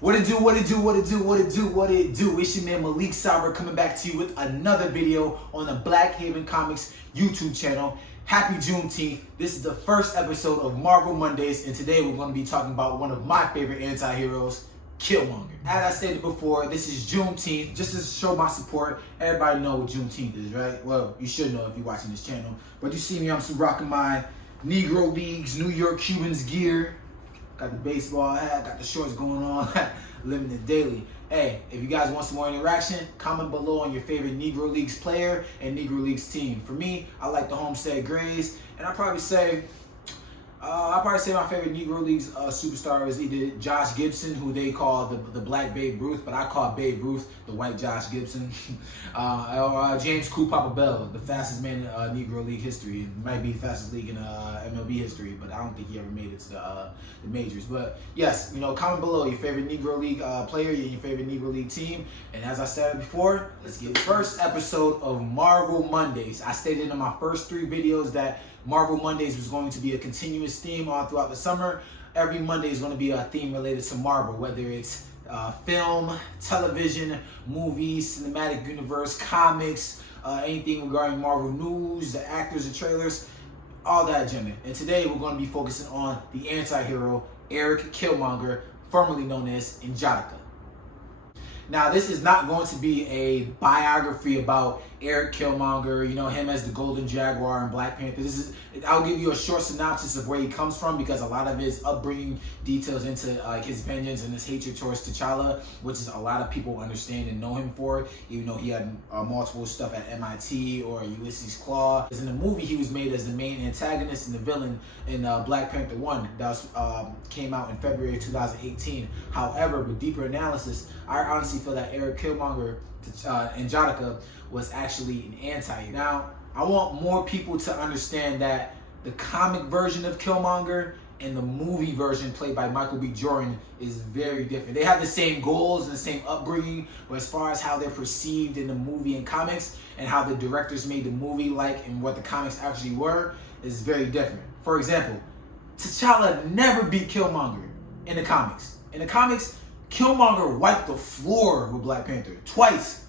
What it do, what it do, what it do, what it do, what it do. It's your man Malik Sauber coming back to you with another video on the Black Haven Comics YouTube channel. Happy Juneteenth. This is the first episode of Marvel Mondays, and today we're going to be talking about one of my favorite anti-heroes, Killmonger. As I stated before, this is Juneteenth. Just to show my support, everybody know what Juneteenth is, right? Well, you should know if you're watching this channel. But you see me, I'm still rocking my Negro Leagues, New York Cubans gear. Got the baseball hat, got the shorts going on, living it daily. Hey, if you guys want some more interaction, comment below on your favorite Negro Leagues player and Negro Leagues team. For me, I like the Homestead Grays, and I'd probably say my favorite Negro Leagues superstar is either Josh Gibson, who they call the Black Babe Ruth, but I call Babe Ruth the White Josh Gibson, or James Cool Papa Bell, the fastest man in Negro League history. It might be the fastest league in MLB history, but I don't think he ever made it to the majors. But yes, you know, comment below your favorite Negro League player, your favorite Negro League team. And as I said before, let's get the first episode of Marvel Mondays. I stated in my first 3 videos that Marvel Mondays was going to be a continuous theme all throughout the summer. Every Monday is going to be a theme related to Marvel, whether it's film, television, movies, cinematic universe, comics, anything regarding Marvel news, the actors, the trailers, all that agenda. And today we're going to be focusing on the anti-hero, Eric Killmonger, formerly known as Angelica. Now, this is not going to be a biography about Eric Killmonger, you know, him as the Golden Jaguar and Black Panther. I'll give you a short synopsis of where he comes from, because a lot of his upbringing details into his vengeance and his hatred towards T'Challa, which is a lot of people understand and know him for, even though he had multiple stuff at MIT or Ulysses Claw. In the movie, he was made as the main antagonist and the villain in Black Panther 1 that came out in February 2018. However, with deeper analysis, I honestly feel that Eric Killmonger, Angelica, was actually an anti-hero. Now, I want more people to understand that the comic version of Killmonger and the movie version played by Michael B. Jordan is very different. They have the same goals and the same upbringing, but as far as how they're perceived in the movie and comics and how the directors made the movie like and what the comics actually were is very different. For example, T'Challa never beat Killmonger in the comics. In the comics, Killmonger wiped the floor with Black Panther twice,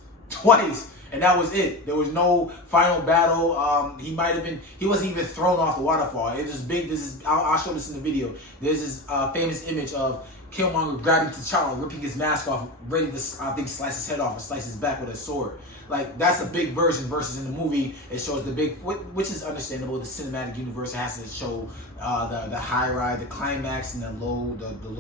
and that was it. There was no final battle. He wasn't even thrown off the waterfall. It was big. I'll show this in the video. There's this famous image of Killmonger grabbing T'Challa, ripping his mask off, ready to, I think, slice his head off or slice his back with a sword. Like, that's a big version versus in the movie, it shows the big, which is understandable. The cinematic universe has to show the high ride, the climax, and the low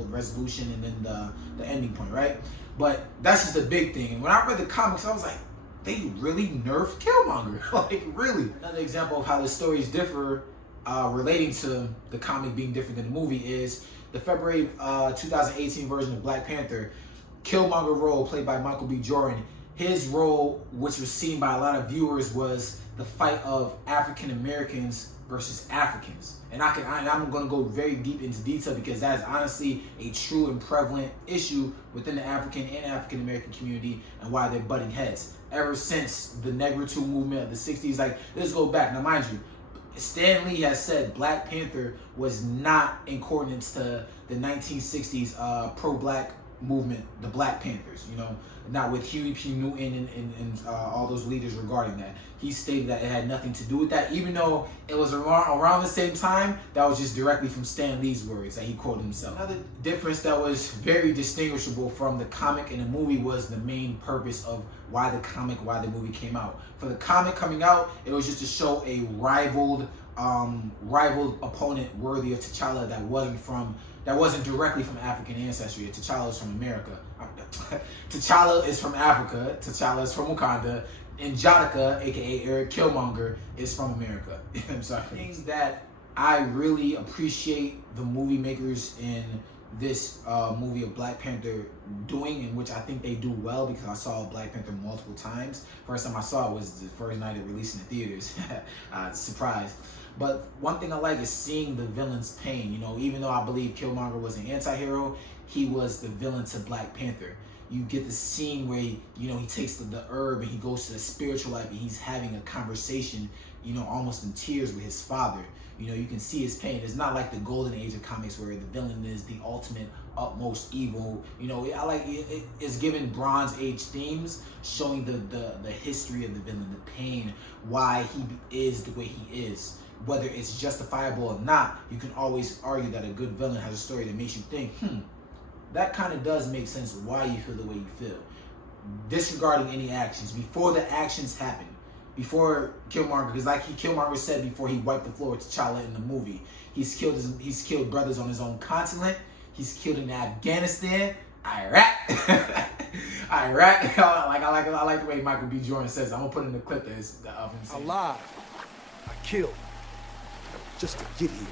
resolution, and then the ending point, right? But that's just the big thing. And when I read the comics, I was like, they really nerfed Killmonger. Like, really. Another example of how the stories differ relating to the comic being different than the movie is the February 2018 version of Black Panther. Killmonger role played by Michael B. Jordan. His role, which was seen by a lot of viewers, was the fight of African Americans versus Africans. And I'm going to go very deep into detail, because that is honestly a true and prevalent issue within the African and African American community, and why they're butting heads. Ever since the Negritude movement of the 60s, like, let's go back. Now, mind you, Stan Lee has said Black Panther was not in accordance to the 1960s pro-black movement, the Black Panthers, you know, not with Huey P. Newton and all those leaders regarding that. He stated that it had nothing to do with that, even though it was around the same time. That was just directly from Stan Lee's words that he quoted himself. Another difference that was very distinguishable from the comic and the movie was the main purpose of why the movie came out. For the comic coming out, it was just to show a rivaled opponent worthy of T'Challa that wasn't directly from African ancestry. T'Challa is from America. T'Challa is from Africa. T'Challa is from Wakanda. Angelica, aka Eric Killmonger, is from America. I'm sorry. Things that I really appreciate the movie makers in this movie of Black Panther doing, in which I think they do well, because I saw Black Panther multiple times. First time I saw it was the first night it released in the theaters. Surprise. But one thing I like is seeing the villain's pain. You know, even though I believe Killmonger was an anti-hero, he was the villain to Black Panther. You get the scene where he takes the herb and he goes to the spiritual life, and he's having a conversation, you know, almost in tears with his father. You know, you can see his pain. It's not like the golden age of comics where the villain is the ultimate utmost evil. You know, I like it's given Bronze Age themes, showing the history of the villain, the pain, why he is the way he is. Whether it's justifiable or not, you can always argue that a good villain has a story that makes you think, that kind of does make sense why you feel the way you feel. Disregarding any actions, before the actions happen, before Killmonger, because like Killmonger said before he wiped the floor with T'Challa in the movie, he's killed brothers on his own continent. He's killed in Afghanistan, Iraq. Iraq. I like the way Michael B. Jordan says. I'm gonna put in the clip of him saying, alive, I killed just to get here.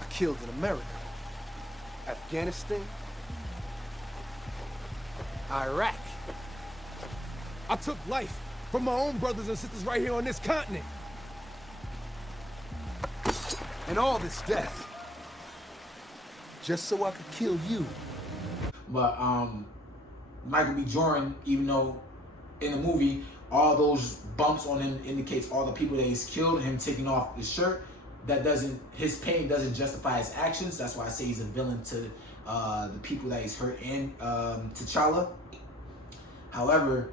I killed in America, Afghanistan, Iraq. I took life from my own brothers and sisters right here on this continent. And all this death, just so I could kill you. But Michael B. Jordan, even though in the movie all those bumps on him indicates all the people that he's killed, him taking off his shirt, his pain doesn't justify his actions. That's why I say he's a villain to the people that he's hurt and T'Challa. However,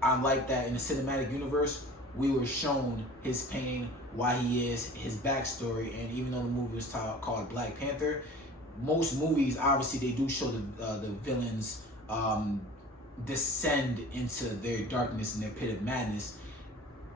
I like that in the cinematic universe, we were shown his pain, why he is, his backstory, and even though the movie was called Black Panther, most movies, obviously, they do show the villains descend into their darkness and their pit of madness.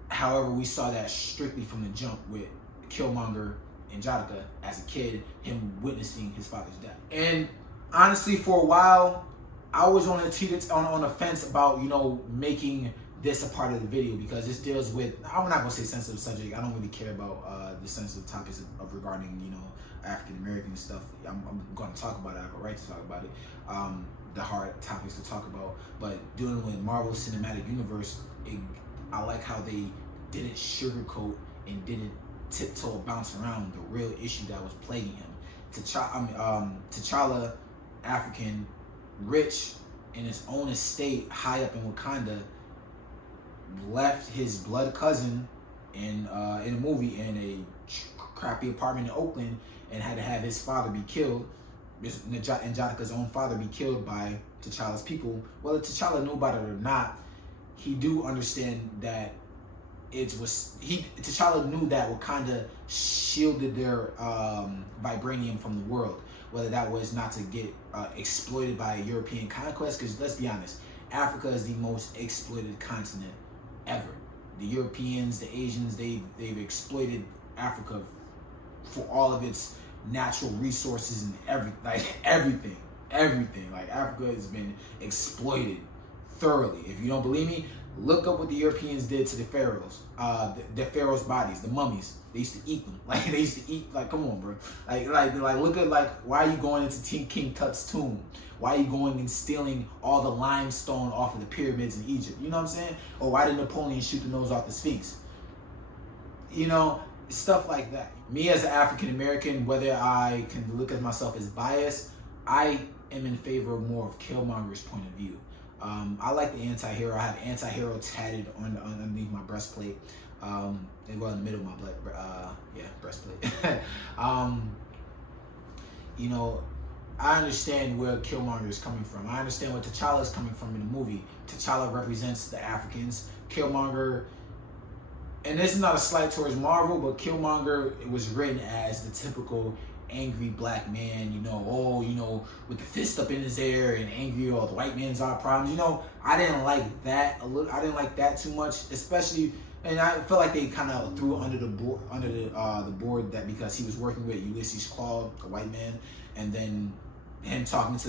However, we saw that strictly from the jump with Killmonger and Jadakiah as a kid, him witnessing his father's death. And honestly, for a while, I was on the fence about, you know, making this a part of the video, because this deals with, I'm not gonna say sensitive subject. I don't really care about the sensitive topics of regarding, you know, African American stuff. I'm gonna talk about it. I have a right to talk about it. The hard topics to talk about, but dealing with Marvel Cinematic Universe, I like how they didn't sugarcoat and didn't tiptoe bounce around the real issue that was plaguing him. T'Challa, African, rich, in his own estate, high up in Wakanda, left his blood cousin in a movie in a crappy apartment in Oakland, and had to have his father be killed, and Jadakiah's own father be killed by T'Challa's people. Whether T'Challa knew about it or not, he do understand that T'Challa knew that Wakanda shielded their vibranium from the world, whether that was not to get exploited by European conquest, because let's be honest, Africa is the most exploited continent ever. The Europeans, the Asians, they've exploited Africa for all of its natural resources and everything. Like, Africa has been exploited thoroughly. If you don't believe me, look up what the Europeans did to the pharaohs, the pharaohs' bodies, the mummies. They used to eat them. Like, they used to eat, like, come on, bro. Like look at, like, why are you going into King Tut's tomb? Why are you going and stealing all the limestone off of the pyramids in Egypt? You know what I'm saying? Or why did Napoleon shoot the nose off the Sphinx? You know, stuff like that. Me as an African American, whether I can look at myself as biased, I am in favor of more of Killmonger's point of view. I like the anti-hero. I have anti-hero tatted underneath my breastplate. Well, in the middle of my breastplate. You know, I understand where Killmonger is coming from. I understand where T'Challa is coming from in the movie. T'Challa represents the Africans. Killmonger, and this is not a slight towards Marvel, but Killmonger was written as the typical angry black man, you know, with the fist up in his air and angry, or the white man's our problems. You know, I didn't like that I didn't like that too much, especially, and I felt like they kind of threw under the board that because he was working with Ulysses Claw, a white man, and then him talking to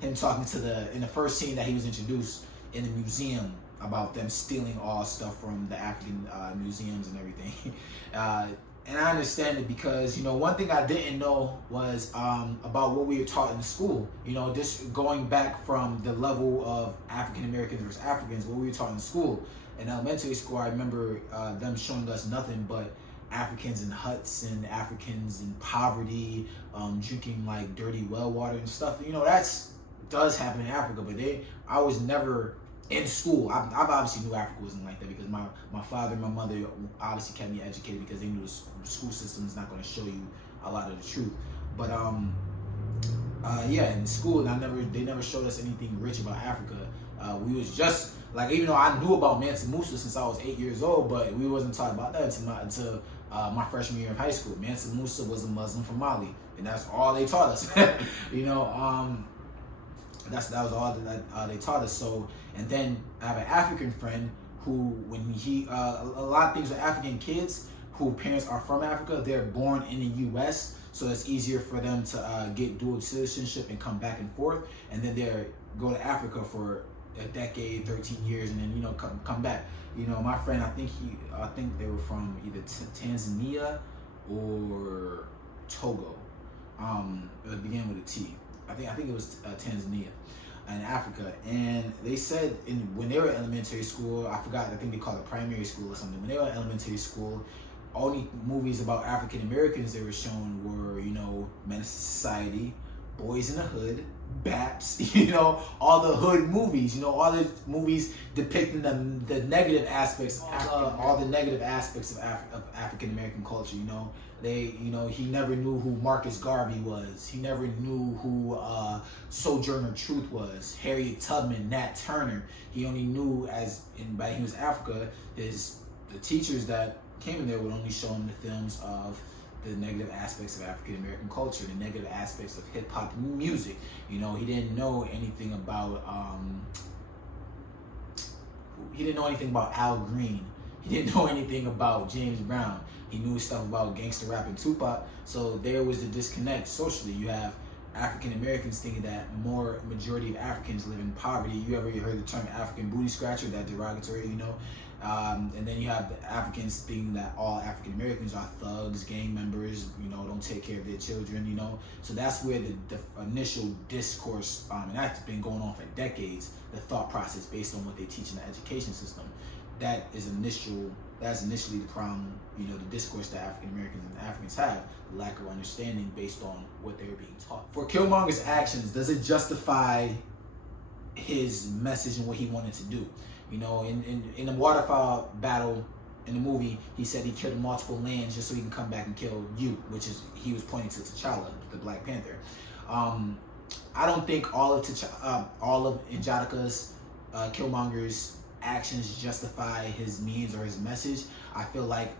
in the first scene that he was introduced in the museum about them stealing all stuff from the African museums and everything. And I understand it because, you know, one thing I didn't know was about what we were taught in school. You know, just going back from the level of African Americans versus Africans, what we were taught in school. In elementary school, I remember them showing us nothing but Africans in huts and Africans in poverty, drinking like dirty well water and stuff. You know, does happen in Africa, but I was never in school. I obviously knew Africa wasn't like that because my father and my mother obviously kept me educated because they knew the school system is not going to show you a lot of the truth. But yeah, in school, they never showed us anything rich about Africa. We was just like, even though I knew about Mansa Musa since I was 8 years old, but we wasn't talking about that until my freshman year of high school. Mansa Musa was a Muslim from Mali, and that's all they taught us. That was all that they taught us. So, and then I have an African friend who, when a lot of things with African kids who parents are from Africa, they're born in the U.S., so it's easier for them to get dual citizenship and come back and forth, and then they go to Africa for a decade, 13 years, and then come back. My friend, I think they were from either Tanzania or Togo. It began with a T. I think it was Tanzania in Africa, and they said when they were in elementary school, I think they called it primary school or something. When they were in elementary school, only movies about African Americans they were shown were, Menace to Society, Boys in the Hood, Baps, all the hood movies, all the movies depicting the negative aspects, all the negative aspects of African American culture. He never knew who Marcus Garvey was. He never knew who Sojourner Truth was, Harriet Tubman, Nat Turner. He only knew by he was Africa, the teachers that came in there would only show him the films of the negative aspects of African American culture, the negative aspects of hip hop music. He didn't know anything about Al Green. He didn't know anything about James Brown. He knew stuff about gangster rap and Tupac. So there was the disconnect socially. You have African Americans thinking that majority of Africans live in poverty. You ever heard the term African booty scratcher, that derogatory, and then you have the Africans thinking that all African Americans are thugs, gang members, don't take care of their children, So that's where the initial discourse, and that's been going on for decades, the thought process based on what they teach in the education system. That's initially the problem, the discourse that African Americans and Africans have, the lack of understanding based on what they're being taught. For Killmonger's actions, does it justify his message and what he wanted to do? In the waterfowl battle in the movie, he said he killed multiple lands just so he can come back and kill you, he was pointing to T'Challa, the Black Panther. I don't think all of N'Jadika's, Killmonger's actions justify his means or his message. I feel like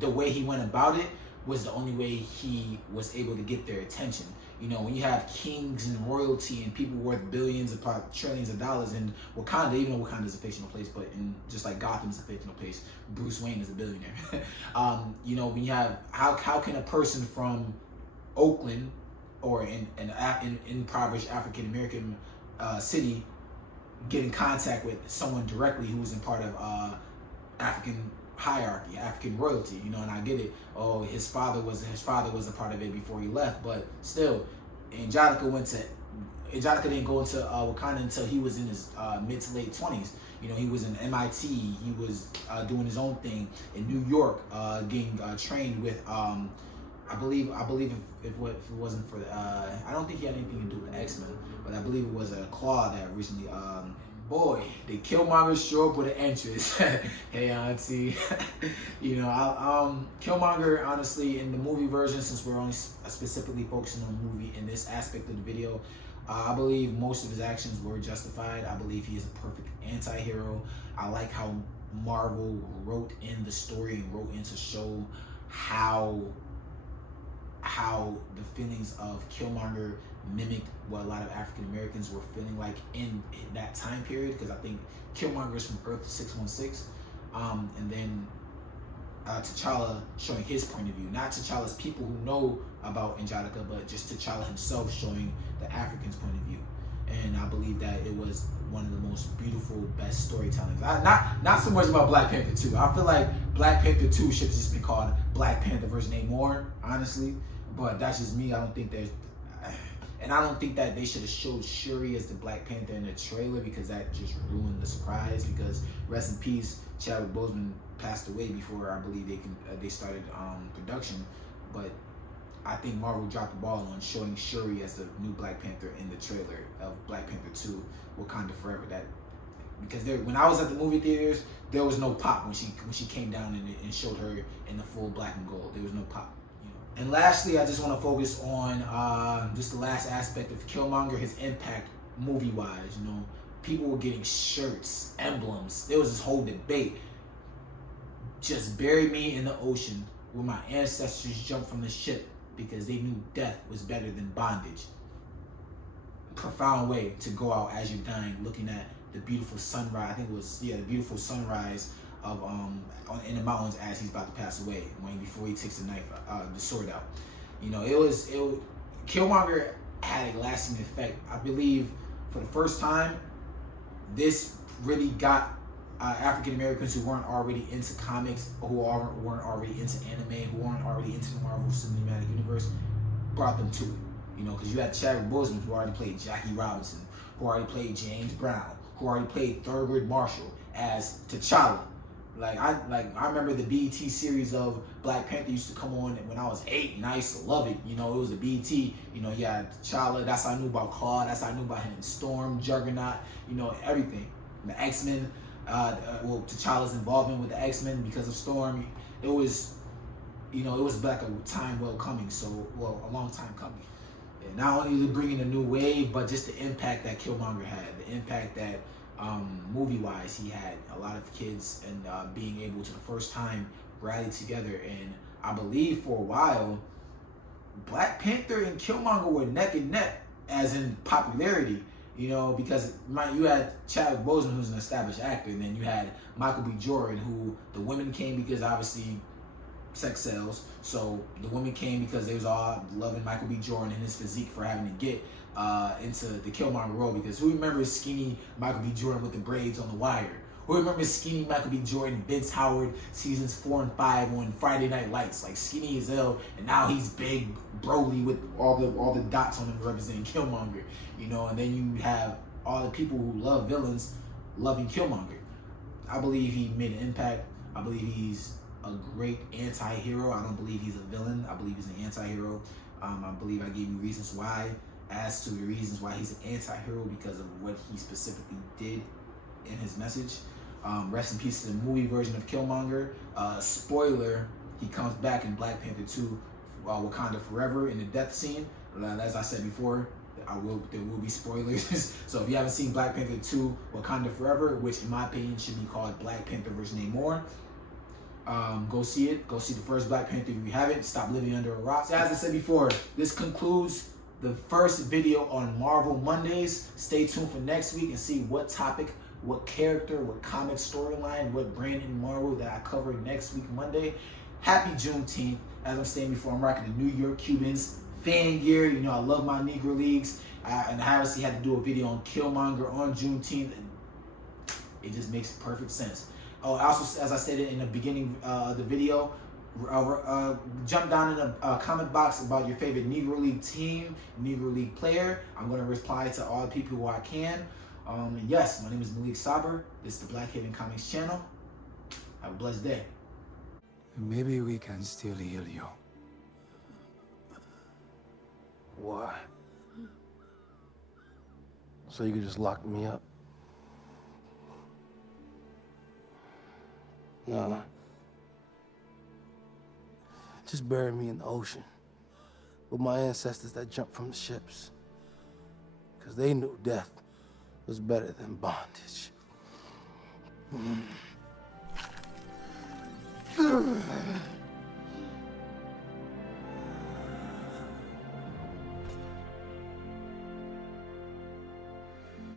the way he went about it was the only way he was able to get their attention. When you have kings and royalty and people worth billions, trillions of dollars in Wakanda, even though Wakanda is a fictional place, but just like Gotham is a fictional place, Bruce Wayne is a billionaire. When you have, how can a person from Oakland or in impoverished African American city get in contact with someone directly who was in part of African hierarchy, African royalty, and I get it. Oh, his father was a part of it before he left, but still, N'Jadika didn't go into Wakanda until he was in his mid to late 20s. He was in MIT. He was doing his own thing in New York, getting trained with. I believe if it wasn't for I don't think he had anything to do with X-Men, but I believe it was a Claw that recently. Boy, did Killmonger show up with an entrance. Hey, auntie. Killmonger, honestly, in the movie version, since we're only specifically focusing on the movie in this aspect of the video, I believe most of his actions were justified. I believe he is a perfect anti-hero. I like how Marvel wrote in the story and wrote in to show how the feelings of Killmonger mimicked what a lot of African Americans were feeling like in that time period, because I think Killmonger is from Earth 616, and then T'Challa showing his point of view, not T'Challa's people who know about N'Jadika, but just T'Challa himself showing the African's point of view. And I believe that it was one of the most beautiful, best storytellings. Not so much about Black Panther 2. I feel like Black Panther 2 should have just been called Black Panther vs. Namor, honestly. But that's just me. I don't think that they should have showed Shuri as the Black Panther in the trailer, because that just ruined the surprise. Because rest in peace, Chadwick Boseman passed away before I believe they started production. But I think Marvel dropped the ball on showing Shuri as the new Black Panther in the trailer of Black Panther 2, Wakanda Forever. Because when I was at the movie theaters, there was no pop when she came down and showed her in the full black and gold. There was no pop. And lastly, I just want to focus on just the last aspect of Killmonger, his impact movie-wise. You know, people were getting shirts, emblems. There was this whole debate. Just bury me in the ocean where my ancestors jumped from the ship because they knew death was better than bondage. Profound way to go out as you're dying, looking at the beautiful sunrise. I think it was the beautiful sunrise of in the mountains as he's about to pass away, before he takes the sword out. You know, Killmonger had a lasting effect. I believe for the first time, this really got African Americans who weren't already into comics, who weren't already into anime, who weren't already into the Marvel Cinematic Universe, brought them to it. You know, because you had Chadwick Boseman, who already played Jackie Robinson, who already played James Brown, who already played Thurgood Marshall as T'Challa. I remember the BET series of Black Panther used to come on when I was 8, and I used to love it. You know, it was a BET. You know, you had T'Challa. That's how I knew about Claude. That's how I knew about him. Storm, Juggernaut. You know, everything. The X-Men. T'Challa's involvement with the X-Men because of Storm. It was, you know, it was like a time well coming. A long time coming. And not only to bring in a new wave, but just the impact that Killmonger had, the impact that movie-wise he had. A lot of kids and being able to the first time rally together. And I believe for a while, Black Panther and Killmonger were neck and neck as in popularity. You know, because you had Chadwick Boseman, who's an established actor, and then you had Michael B. Jordan, who the women came because obviously sex sells. So the women came because they was all loving Michael B. Jordan and his physique for having to get into the Killmonger role. Because who remembers skinny Michael B. Jordan with the braids on The Wire? Who remembers skinny Michael B. Jordan, Vince Howard, seasons 4 and 5 on Friday Night Lights, like skinny as hell, and now he's big, Broly with all the dots on him representing Killmonger, you know. And then you have all the people who love villains loving Killmonger. I believe he made an impact. I believe he's a great anti-hero. I don't believe he's a villain. I believe he's an anti-hero. I believe I gave you reasons why. As to the reasons why he's an anti-hero, because of what he specifically did in his message. Rest in peace to the movie version of Killmonger. Spoiler, he comes back in Black Panther 2, Wakanda Forever, in the death scene. As I said before, there will be spoilers. So if you haven't seen Black Panther 2, Wakanda Forever, which in my opinion should be called Black Panther vs. Namor, go see it. Go see the first Black Panther if you haven't. Stop living under a rock. So as I said before, this concludes the first video on Marvel Mondays. Stay tuned for next week and see what topic, what character, what comic storyline, what brand in Marvel that I cover next week, Monday. Happy Juneteenth. As I'm saying before, I'm rocking the New York Cubans fan gear. You know, I love my Negro Leagues. And I obviously had to do a video on Killmonger on Juneteenth. And it just makes perfect sense. Oh, also, as I stated in the beginning of the video, jump down in the comment box about your favorite Negro League team, Negro League player. I'm going to reply to all the people who I can. And yes, my name is Malik Saber. This is the Black Haven Comics channel. Have a blessed day. Maybe we can still heal you. Why? So you could just lock me up? No. Just bury me in the ocean with my ancestors that jumped from the ships. Because they knew death was better than bondage. Mm.